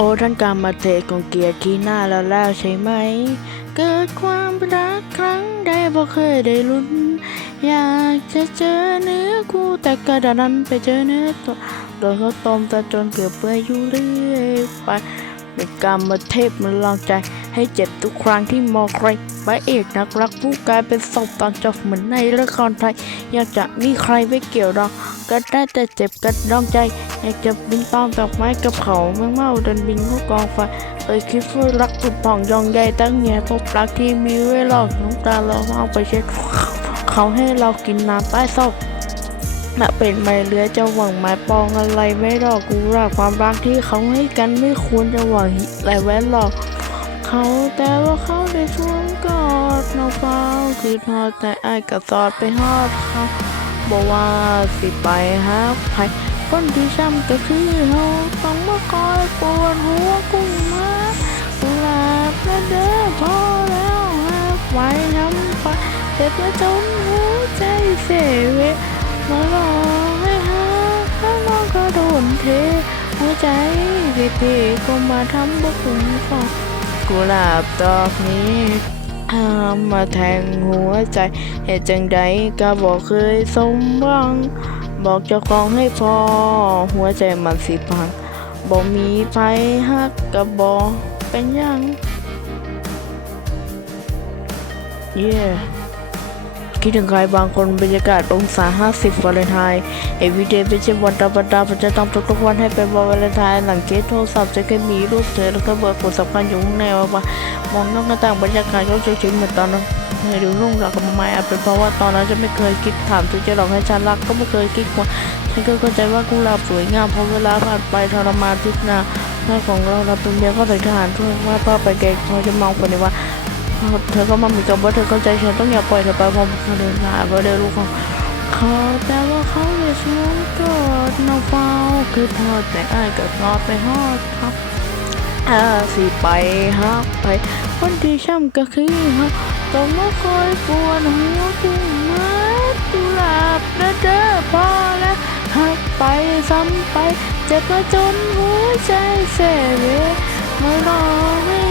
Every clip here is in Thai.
โอ้ท่านกรรมาเทคงเกลียดที่หน้าแล้วแล้วใช่ไหม เกิดความรักครั้งใดบ่เคยได้ลุ้น อยากจะเจอเนื้อคู่แต่กระดานนั้นไปเจอเนื้อตัวโดนเขาต้มแต่จนเกือบเปื่อยอยู่เรื่อยไปเป็นกรรมเทพมันลองใจ ให้เจ็บทุกครั้งที่มองใครพระเอกนักรักผู้กลายเป็นศพต่างจบเหมือนในละครไทย อยากจะมีใครไม่เกี่ยวหรอกก็ได้แต่เจ็บกันร้องใจ อยากจะบินตามดอกไม้กับเขาเมื่อเมาดินบินเข้ากองไฟเอ่ยคิดว่ารักสุดผ่องยองใยตั้งแง่พบรักที่มีไว้หลอกน้ำตาเราเอาไปเช็ดเขาให้เรากินน้ำใต้ศพน่ะเป็นไม่เหลือจะหวังหมายปองอะไรไม่หรอกกูรักความรักที่เขาให้กันไม่ควรจะหวังอะไรแว้นหรอก เขาแต่ว่าเขาได้สวมกอดน้องเฝ้าคือทอดแต่ไอ้ายก็สอดไปฮอดเขาบอกว่าสิไปหาไผคนที่ช้ำก็คือเขาต้องมาคอยปวดหัวกุ้งมากุหลาบนะเด้อพอแล้วหากไว้ทำไปเจ็บและจนหัวใจเสเวมาลองให้หาข้างนอกก็โดนเทหัวใจพี่ๆก็มาทำบุคุ้มครอง กุหลาบดอกนี้ห้ามมาแทงหัวใจเหตุจังใดก็บอกเคยสมหวัง บอกเจ้าของให้พอ หัวใจมันสิพังบอกมีไฟฮักก็บอกเป็นยัง yeah คิดถึงใครบางคนบรรยากาศองศา 50 วาเลนไทน์เอวีเดย์ไม่ใช่วันธรรมดามันจะต้องทุกๆวันให้เป็นวันวาเลนไทน์หลังเกตโทรศัพท์จะแค่มีรูปเธอแล้วก็เบอร์กดสำคัญอยู่ข้างในว่ามองนอกหน้าต่างบรรยากาศก็เฉยๆเหมือนตอนนั้นเคยดูรุ่งรักกับไม่อาจเป็นเพราะว่าตอนนั้นจะไม่เคยคิดถามถึงจะหลอกให้ฉันรักก็ไม่เคยคิดว่าฉันก็เข้าใจว่ากุหลาบสวยงามเพราะเวลาผ่านไปทรมานทุกนาแม่ของเราเราเป็นเมียก็ถึงทหารทั่วว่าพ่อไปแกงเขาจะมองคนนี้ว่า เธอก็มามีกับว่าเธอเข้าใจฉันต้องอย่าปล่อยเธอไปเพราะเขาเดินหาเพราเดินลูกของเขาแต่ว่าเขาเลยสวมกอดน้องเฝ้าคือทอดแต่อ้ายก็รอดไปฮอดเขาอาสิไปฮักไป คนที่ช้ำก็คือเขาต้องมาคอยปวดหัวกุ้งมัดกุลาบนะเด้อพอแล้วหักไปซ้ำไป เจ็บมาจนหัวใจเสเวมารอให้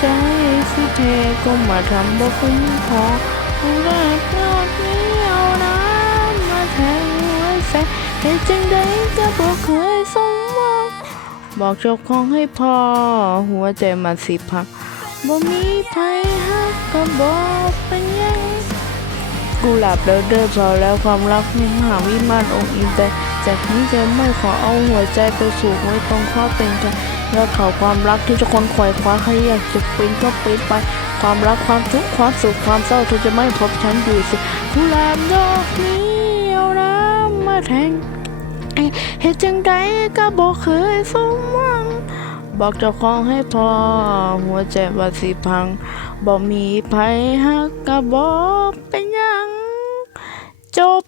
ใจสิเทก็มาทำบ่คุ้มพอผู้แรกยอดนี้เอาน้ำมาแทงหัวใจเหตุจังใดก็บ่เคยสมหวังบอกเจ้าของให้พอ หัวใจมันสิพักบ่มีไผฮักก็บอกเป็นยังกุหลาบเดินเดินพอแล้วความรักยังหาวิมานองค์อินแต่ จากนี้จะไม่ขอเอาหัวใจไปสู่ไว้ตรงข้อเป็นใจยอดเขาความรักที่จะคนขวายคว้าใครอยากจะป็นก็ป็นไป ความรักความทุกข์ความสุขความเศร้าเธอจะไม่พบฉันอยู่สิกุหลาบดอกนี้เอาน้ำมาแทงเหตุจังใดก็บอกเคยสมหวังบอกเจ้าของให้พอ หัวใจว่าสิพัง บอกมีไผฮักก็บอกเป็นยัง จบ